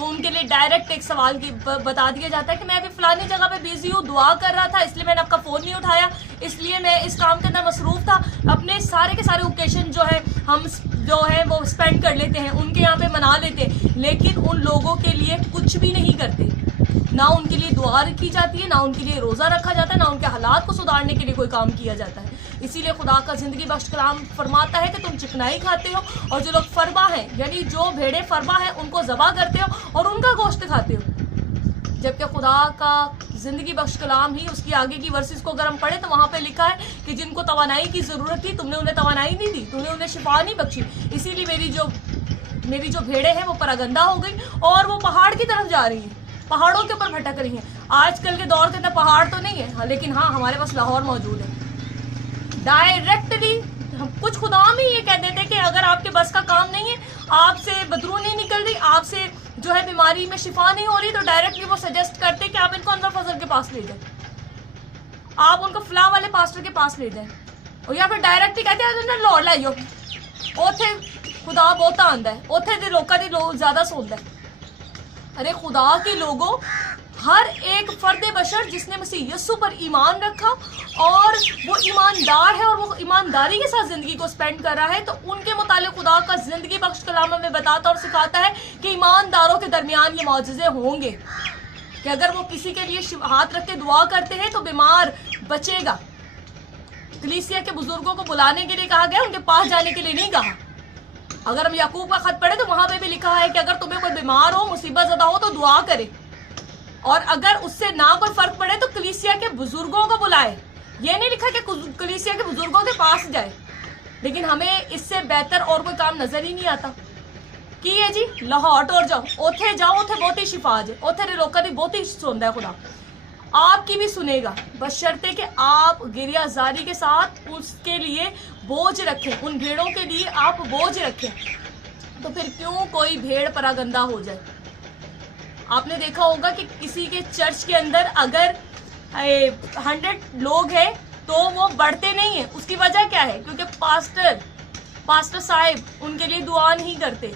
تو ان کے لیے ڈائریکٹ ایک سوال کی بتا دیا جاتا ہے کہ میں ابھی فلانی جگہ پہ بیزی ہوں, دعا کر رہا تھا, اس لیے میں نے آپ کا فون نہیں اٹھایا, اس لیے میں اس کام کے اندر مصروف تھا. اپنے سارے کے سارے اوکیشن جو ہے ہم جو ہے وہ اسپینڈ کر لیتے ہیں, ان کے یہاں پہ منا لیتے ہیں, لیکن ان لوگوں کے لیے کچھ بھی نہیں کرتے. نہ ان کے لیے دعا رکھی جاتی ہے, نہ ان کے لیے روزہ رکھا جاتا ہے, نہ ان کے حالات کو سدھارنے کے لیے کوئی کام کیا جاتا ہے. اسی لیے خدا کا زندگی بخش کلام فرماتا ہے کہ تم چکنائی کھاتے ہو, اور جو لوگ فربا ہیں یعنی جو بھیڑیں فربا ہیں ان کو ذبح کرتے ہو اور ان کا گوشت کھاتے ہو. جبکہ خدا کا زندگی بخش کلام ہی اس کی آگے کی ورسز کو اگر ہم پڑھیں تو وہاں پہ لکھا ہے کہ جن کو توانائی کی ضرورت تھی تم نے انہیں توانائی نہیں دی, تم نے انہیں شفا نہیں بخشی. اسی لیے میری جو بھیڑیں ہیں وہ پراگندہ ہو گئی اور وہ پہاڑ کی طرف جا رہی ہیں, پہاڑوں کے اوپر بھٹک رہی ہیں. آج کل کے دور کے اندر پہاڑ تو نہیں ہے, لیکن ہاں ہمارے پاس لاہور موجود ہے. ڈائریکٹلی کچھ خدا میں یہ کہہ دیتے کہ اگر آپ کے بس کا کام نہیں ہے, آپ سے بدرو نہیں نکل رہی, آپ سے جو ہے بیماری میں شفا نہیں ہو رہی, تو ڈائریکٹلی وہ سجیسٹ کرتے کہ آپ ان کو انور فضل کے پاس لے جائیں, آپ ان کو فلاں والے پاسٹر کے پاس لے جائیں. اور یا پھر ڈائریکٹلی کہتے ہیں لوڑ لائیو اوتھے خدا بہت آندا ہے, اوتھے دے لوکاں دی زیادہ سندا ہے. ارے خدا کے لوگوں, ہر ایک فرد بشر جس نے مسیح یسوع پر ایمان رکھا اور وہ ایماندار ہے اور وہ ایمانداری کے ساتھ زندگی کو سپینڈ کر رہا ہے, تو ان کے متعلق خدا کا زندگی بخش کلام ہمیں بتاتا اور سکھاتا ہے کہ ایمانداروں کے درمیان یہ معجزے ہوں گے کہ اگر وہ کسی کے لیے ہاتھ رکھ کے دعا کرتے ہیں تو بیمار بچے گا. کلیسیا کے بزرگوں کو بلانے کے لیے کہا گیا, ان کے پاس جانے کے لیے نہیں کہا. اگر ہم یعقوب کا خط پڑھیں تو وہاں پہ بھی لکھا ہے کہ اگر تمہیں کوئی بیمار ہو, مصیبت زدہ ہو تو دعا کرے, اور اگر اس سے نہ کوئی فرق پڑے تو کلیسیا کے بزرگوں کو بلائے. یہ نہیں لکھا کہ کلیسیا کے بزرگوں کے پاس جائے, لیکن ہمیں اس سے بہتر اور کوئی کام نظر ہی نہیں آتا. کی ہے جی لاہور ٹور جاؤ, اوتھے جاؤ, اوتھے بہت ہی شفا جائے, اوتھے دے لوکاں دی بہت ہی سندا ہے خدا, آپ کی بھی سنے گا, بشرطے کہ آپ گریہ زاری کے ساتھ اس کے لیے بوجھ رکھیں, ان بھیڑوں کے لیے آپ بوجھ رکھیں. تو پھر کیوں کوئی بھیڑ پراگندہ ہو جائے. آپ نے دیکھا ہوگا کہ کسی کے چرچ کے اندر اگر 100 لوگ ہیں تو وہ بڑھتے نہیں ہیں. اس کی وجہ کیا ہے؟ کیونکہ پاسٹر صاحب ان کے لیے دعا نہیں کرتے,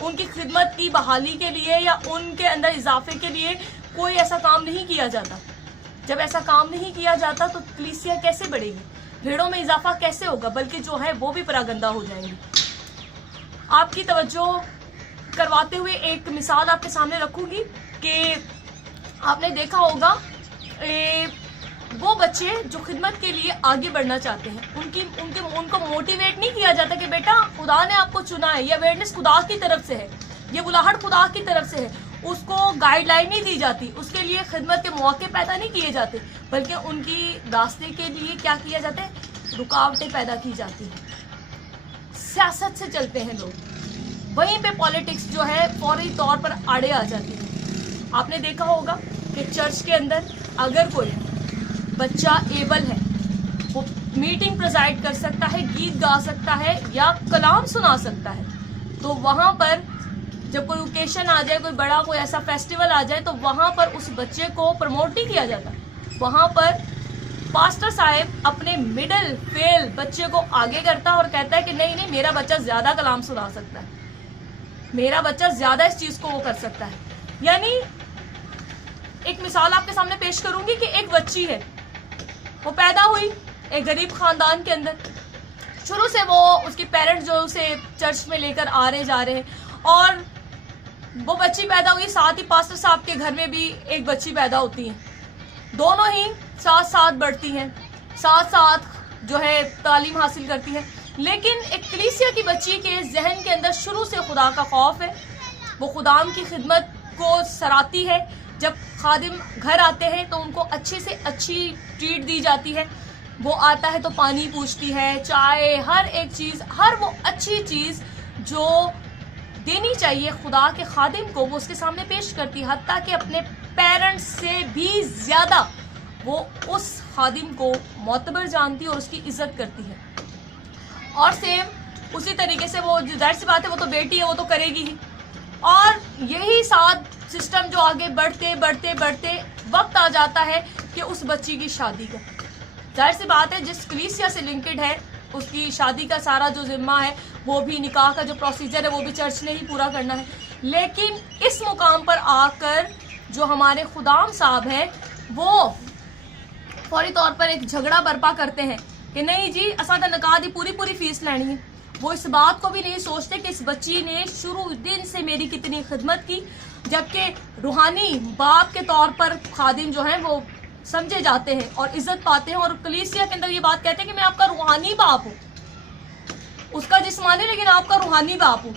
ان کی خدمت کی بحالی کے لیے یا ان کے اندر اضافے کے لیے کوئی ایسا کام نہیں کیا جاتا. جب ایسا کام نہیں کیا جاتا تو کلیسیا کیسے بڑھے گی, بھیڑوں میں اضافہ کیسے ہوگا, بلکہ جو ہے وہ بھی پراگندہ ہو جائیں گی. آپ کی توجہ کرواتے ہوئے ایک مثال آپ کے سامنے رکھوں گی کہ آپ نے دیکھا ہوگا وہ بچے جو خدمت کے لیے آگے بڑھنا چاہتے ہیں, ان کو موٹیویٹ نہیں کیا جاتا کہ بیٹا خدا نے آپ کو چنا ہے, یہ اویئرنیس خدا کی طرف سے ہے, یہ بلاہٹ خدا کی طرف سے ہے. اس کو گائیڈ لائن نہیں دی جاتی, اس کے لیے خدمت کے مواقع پیدا نہیں کیے جاتے, بلکہ ان کی راستے کے لیے کیا کیا جاتا ہے, رکاوٹیں پیدا کی جاتی ہیں. سیاست سے چلتے ہیں لوگ, وہیں پہ پالیٹکس جو ہے فوری طور پر آڑے آ جاتی ہے. آپ نے دیکھا ہوگا کہ چرچ کے اندر اگر کوئی بچہ ایبل ہے, وہ میٹنگ پریزائڈ کر سکتا ہے, گیت گا سکتا ہے یا کلام سنا سکتا ہے, تو وہاں پر جب کوئی اوکیشن آ جائے, کوئی بڑا کوئی ایسا فیسٹیول آ جائے, تو وہاں پر اس بچے کو پروموٹ نہیں کیا جاتا. وہاں پر پاسٹر صاحب اپنے مڈل فیل بچے کو آگے کرتا ہے اور کہتا ہے کہ نہیں میرا بچہ زیادہ کلام سنا سکتا ہے, میرا بچہ زیادہ اس چیز کو وہ کر سکتا ہے. یعنی ایک مثال آپ کے سامنے پیش کروں گی کہ ایک بچی ہے, وہ پیدا ہوئی ایک غریب خاندان کے اندر. شروع سے وہ اس کی پیرنٹس جو اسے چرچ میں لے کر آ رہے جا رہے ہیں, اور وہ بچی پیدا ہوئی, ساتھ ہی پاسٹر صاحب کے گھر میں بھی ایک بچی پیدا ہوتی ہے. دونوں ہی ساتھ ساتھ بڑھتی ہیں, ساتھ ساتھ جو ہے تعلیم حاصل کرتی ہے. لیکن ایک کلیسیا کی بچی کے ذہن کے اندر شروع سے خدا کا خوف ہے, وہ خدام کی خدمت کو سراتی ہے. جب خادم گھر آتے ہیں تو ان کو اچھے سے اچھی ٹریٹ دی جاتی ہے, وہ آتا ہے تو پانی پوچھتی ہے, چائے, ہر ایک چیز, ہر وہ اچھی چیز جو دینی چاہیے خدا کے خادم کو وہ اس کے سامنے پیش کرتی ہے. حتیٰ کہ اپنے پیرنٹس سے بھی زیادہ وہ اس خادم کو معتبر جانتی اور اس کی عزت کرتی ہے. اور سیم اسی طریقے سے وہ ظاہر سی بات ہے, وہ تو بیٹی ہے, وہ تو کرے گی ہی. اور یہی ساتھ سسٹم جو آگے بڑھتے بڑھتے بڑھتے وقت آ جاتا ہے کہ اس بچی کی شادی کا. ظاہر سی بات ہے جس کلیسیا سے لنکڈ ہے اس کی شادی کا سارا جو ذمہ ہے وہ بھی نکاح کا جو پروسیجر ہے وہ بھی چرچ نے ہی پورا کرنا ہے. لیکن اس مقام پر آ کر جو ہمارے خدام صاحب ہیں وہ فوری طور پر ایک جھگڑا برپا کرتے ہیں کہ نہیں جی اساں نکاح دی پوری فیس لینی ہے. وہ اس بات کو بھی نہیں سوچتے کہ اس بچی نے شروع دن سے میری کتنی خدمت کی، جبکہ روحانی باپ کے طور پر خادم جو ہیں وہ سمجھے جاتے ہیں اور عزت پاتے ہیں، اور کلیسیا کے اندر یہ بات کہتے ہیں کہ میں آپ کا روحانی باپ ہوں، اس کا جسمانی لیکن آپ کا روحانی باپ ہوں.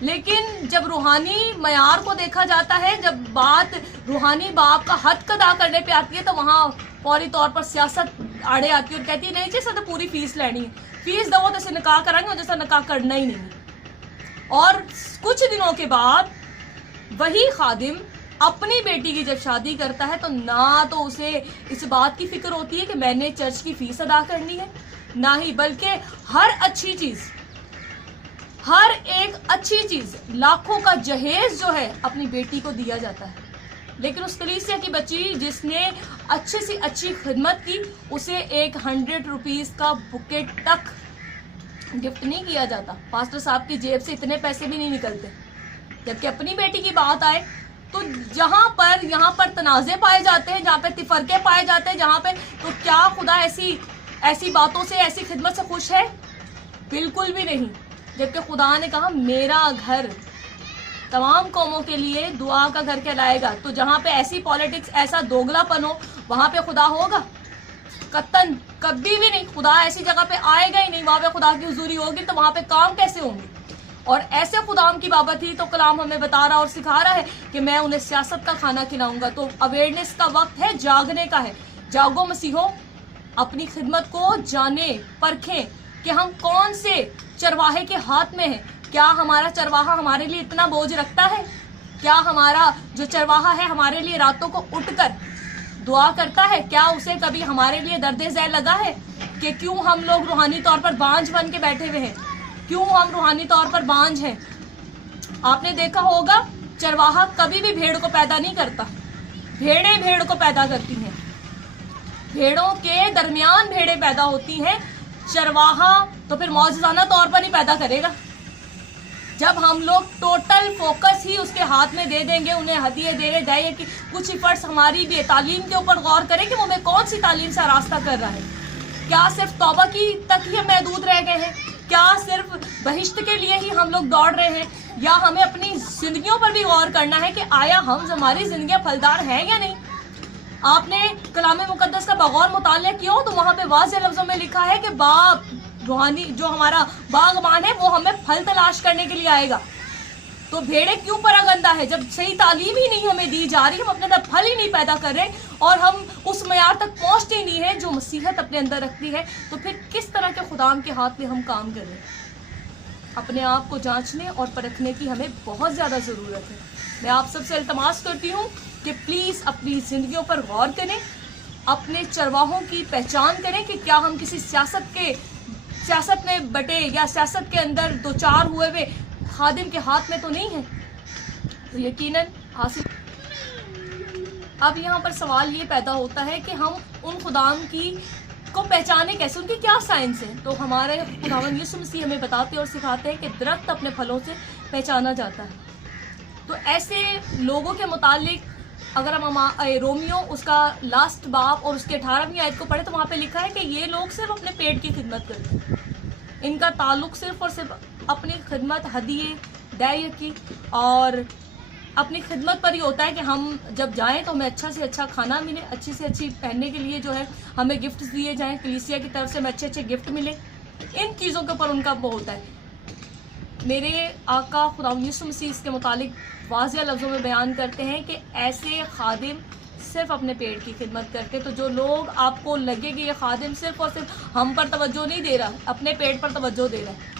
لیکن جب روحانی معیار کو دیکھا جاتا ہے، جب بات روحانی باپ کا حق ادا کرنے پہ آتی ہے تو وہاں فوری طور پر سیاست آڑے آتی ہے اور کہتی ہے نہیں جیسا تو پوری فیس لینی ہے، فیس دو تو اسے نکاح کریں گے، جیسا نکاح کرنا ہی نہیں. اور کچھ دنوں کے بعد وہی خادم اپنی بیٹی کی جب شادی کرتا ہے تو نہ تو اسے اس بات کی فکر ہوتی ہے کہ میں نے چرچ کی فیس ادا کرنی ہے، نہ ہی، بلکہ ہر اچھی چیز، ہر ایک اچھی چیز، لاکھوں کا جہیز جو ہے اپنی بیٹی کو دیا جاتا ہے. لیکن اس کلیسیا کی بچی جس نے اچھے سے اچھی خدمت کی، اسے ایک 100 روپیز کا بکٹ تک گفٹ نہیں کیا جاتا. پاسٹر صاحب کی جیب سے اتنے پیسے بھی نہیں نکلتے. جبکہ اپنی بیٹی کی بات آئے تو یہاں پر تنازع پائے جاتے ہیں، جہاں پہ تفرقے پائے جاتے ہیں، جہاں پہ تو کیا خدا ایسی باتوں سے، ایسی خدمت سے خوش ہے؟ بالکل بھی نہیں. جبکہ خدا نے کہا میرا گھر تمام قوموں کے لیے دعا کا گھر کہلائے گا. تو جہاں پہ ایسی پالیٹکس، ایسا دوگلا پن ہو، وہاں پہ خدا ہوگا؟ قطعاً کبھی بھی نہیں. خدا ایسی جگہ پہ آئے گا ہی نہیں. وہاں پہ خدا کی حضوری ہوگی تو وہاں پہ کام کیسے ہوں گے؟ اور ایسے خدام کی بابت ہی تو کلام ہمیں بتا رہا اور سکھا رہا ہے کہ میں انہیں سیاست کا کھانا کھلاؤں گا. تو اویئرنیس کا وقت ہے، جاگنے کا ہے. جاگو مسیحو، اپنی خدمت کو جانیں، پرکھیں کہ ہم کون سے چرواہے کے ہاتھ میں ہیں. کیا ہمارا چرواہا ہمارے لیے اتنا بوجھ رکھتا ہے؟ کیا ہمارا جو چرواہا ہے ہمارے لیے راتوں کو اٹھ کر دعا کرتا ہے؟ کیا اسے کبھی ہمارے لیے درد ذیل لگا ہے کہ کیوں ہم لوگ روحانی طور پر بانجھ بن کے بیٹھے ہوئے ہیں؟ کیوں ہم روحانی طور پر بانجھ ہیں؟ آپ نے دیکھا ہوگا چرواہا کبھی بھی بھیڑ کو پیدا نہیں کرتا، بھیڑیں بھیڑ کو پیدا کرتی ہیں، بھیڑوں کے درمیان بھیڑیں پیدا ہوتی ہیں. چرواہا تو پھر معجزانہ طور پر ہی پیدا کرے گا. جب ہم لوگ ٹوٹل فوکس ہی اس کے ہاتھ میں دے دیں گے، انہیں ہدیے دے رہے کہ کچھ ایفرٹس ہماری بھی تعلیم کے اوپر غور کریں کہ وہ ہمیں کون سی تعلیم سے راستہ کر رہا ہے. کیا صرف توبہ کی تک ہی ہم محدود رہ گئے ہیں؟ کیا صرف بہشت کے لیے ہی ہم لوگ دوڑ رہے ہیں؟ یا ہمیں اپنی زندگیوں پر بھی غور کرنا ہے کہ آیا ہماری زندگیاں پھلدار ہیں یا نہیں؟ آپ نے کلام مقدس کا بغور مطالعہ کیا ہو تو وہاں پہ واضح لفظوں میں لکھا ہے کہ باپ روحانی جو ہمارا باغبان ہے وہ ہمیں پھل تلاش کرنے کے لیے آئے گا. تو بھیڑیں کیوں پراگندہ ہے؟ جب صحیح تعلیم ہی نہیں ہمیں دی جا رہی، ہم اپنے اندر پھل ہی نہیں پیدا کر رہے اور ہم اس معیار تک پہنچتے ہی نہیں ہے جو مسیحت اپنے اندر رکھتی ہے، تو پھر کس طرح کے خدام کے ہاتھ میں ہم کام کر رہے ہیں؟ اپنے آپ کو جانچنے اور پرکھنے کی ہمیں بہت زیادہ ضرورت ہے. میں آپ سب سے التماس کرتی ہوں کہ پلیز اپنی زندگیوں پر غور کریں، اپنے چرواہوں کی پہچان کریں کہ کیا ہم کسی سیاست میں بٹے یا سیاست کے اندر دو چار ہوئے خادم کے ہاتھ میں تو نہیں ہے. تو یقیناً حاصل. اب یہاں پر سوال یہ پیدا ہوتا ہے کہ ہم ان خدام کو پہچانے کیسے، ان کی کیا سائنس ہے؟ تو ہمارے خداوند یسوع مسیح ہمیں بتاتے اور سکھاتے ہیں کہ درخت اپنے پھلوں سے پہچانا جاتا ہے. تو ایسے لوگوں کے متعلق اگر ہم رومیو اس کا لاسٹ باب اور اس کے 18ویں آیت کو پڑھیں تو وہاں پہ لکھا ہے کہ یہ لوگ صرف اپنے پیٹ کی خدمت کرتے ہیں. ان کا تعلق صرف اور صرف اپنی خدمت، ہدیے، دعائیں کی اور اپنی خدمت پر ہی ہوتا ہے کہ ہم جب جائیں تو ہمیں اچھا سے اچھا کھانا ملے، اچھی سے اچھی پہننے کے لیے جو ہے ہمیں گفٹس دیے جائیں، کلیسیا کی طرف سے ہمیں اچھے گفٹ ملے. ان چیزوں کے اوپر ان کا وہ ہوتا ہے. میرے آقا خدا یسوع مسیح اس کے متعلق واضح لفظوں میں بیان کرتے ہیں کہ ایسے خادم صرف اپنے پیٹ کی خدمت کرتے. تو جو لوگ آپ کو لگے کہ یہ خادم صرف اور صرف ہم پر توجہ نہیں دے رہا، اپنے پیٹ پر توجہ دے رہا ہے،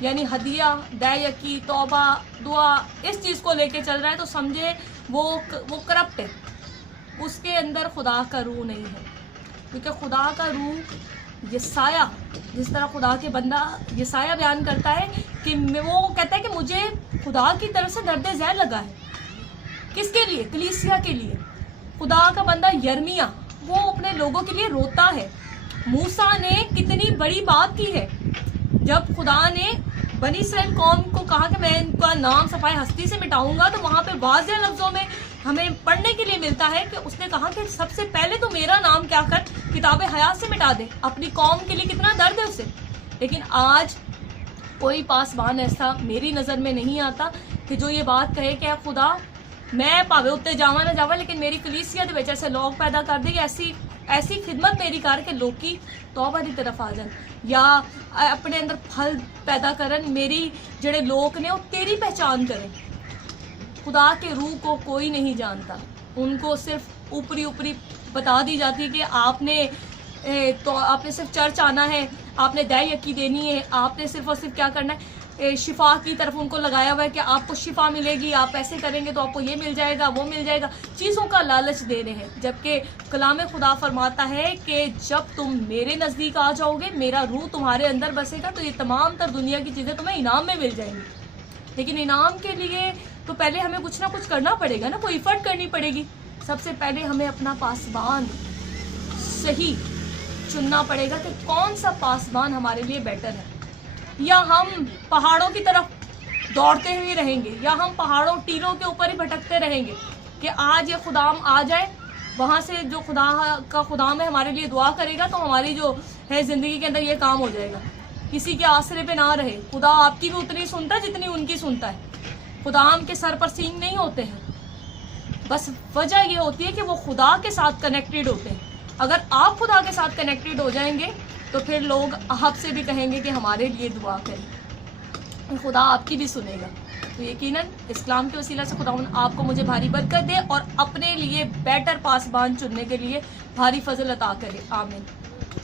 یعنی ہدیہ، دعائیں، توبہ، دعا، اس چیز کو لے کے چل رہا ہے، تو سمجھے وہ کرپٹ ہے، اس کے اندر خدا کا روح نہیں ہے. کیونکہ خدا کا روح یسایہ، جس طرح خدا کے بندہ یسایہ بیان کرتا ہے کہ وہ کہتا ہے کہ مجھے خدا کی طرف سے درد ذیل لگا ہے. کس کے لیے؟ کلیسیا کے لیے. خدا کا بندہ یرمیا وہ اپنے لوگوں کے لیے روتا ہے. موسیٰ نے کتنی بڑی بات کی ہے جب خدا نے بنی اسرائیل قوم کو کہا کہ میں ان کا نام صفائے ہستی سے مٹاؤں گا، تو وہاں پہ واضح لفظوں میں ہمیں پڑھنے کے لیے ملتا ہے کہ اس نے کہا کہ سب سے پہلے تو میرا نام کیا کر کتاب حیات سے مٹا دے. اپنی قوم کے لیے کتنا درد ہے اسے. لیکن آج کوئی پاسبان ایسا میری نظر میں نہیں آتا کہ جو یہ بات کہے کہ اے خدا میں پاوے اتنے جاوا نہ جاوا لیکن میری کلیسیا دے وچ ایسے لوگ پیدا کر دے، ایسی خدمت میری کر کے لوگ کی توبہ دی طرف آ جان، یا اپنے اندر پھل پیدا کرن، میری جڑے لوگ نے وہ تیری پہچان کریں. خدا کے روح کو کوئی نہیں جانتا، ان کو صرف اوپری بتا دی جاتی ہے کہ آپ نے صرف چرچ آنا ہے، آپ نے دہ یکی دینی ہے، آپ نے صرف اور صرف کیا کرنا ہے، شفا کی طرف ان کو لگایا ہوا ہے کہ آپ کو شفا ملے گی، آپ ایسے کریں گے تو آپ کو یہ مل جائے گا، وہ مل جائے گا. چیزوں کا لالچ دے رہے ہیں، جبکہ کلام خدا فرماتا ہے کہ جب تم میرے نزدیک آ جاؤ گے، میرا روح تمہارے اندر بسے گا، تو یہ تمام تر دنیا کی چیزیں تمہیں انعام میں مل جائیں گی. لیکن انعام کے لیے تو پہلے ہمیں کچھ نہ کچھ کرنا پڑے گا نا، کوئی ایفرٹ کرنی پڑے گی. سب سے پہلے ہمیں اپنا پاسبان صحیح چننا پڑے گا کہ کون سا پاسبان ہمارے لیے بیٹر ہے. یا ہم پہاڑوں کی طرف دوڑتے ہوئے رہیں گے، یا ہم پہاڑوں ٹیلوں کے اوپر ہی بھٹکتے رہیں گے کہ آج یہ خدام آ جائے، وہاں سے جو خدا کا خدام ہے ہمارے لیے دعا کرے گا تو ہماری جو ہے زندگی کے اندر یہ کام ہو جائے گا. کسی کے آسرے پہ نہ رہے. خدا آپ کی بھی اتنی سنتا ہے جتنی ان کی سنتا ہے. خدام کے سر پر سینگ نہیں ہوتے ہیں، بس وجہ یہ ہوتی ہے کہ وہ خدا کے ساتھ کنیکٹڈ ہوتے ہیں. اگر آپ خدا کے ساتھ کنیکٹڈ ہو جائیں گے تو پھر لوگ آپ سے بھی کہیں گے کہ ہمارے لیے دعا کریں، خدا آپ کی بھی سنے گا. تو یقیناً اسلام کے وسیلہ سے خداوند آپ کو مجھے بھاری برکت دے اور اپنے لیے بیٹر پاسبان چننے کے لیے بھاری فضل عطا کرے. آمین.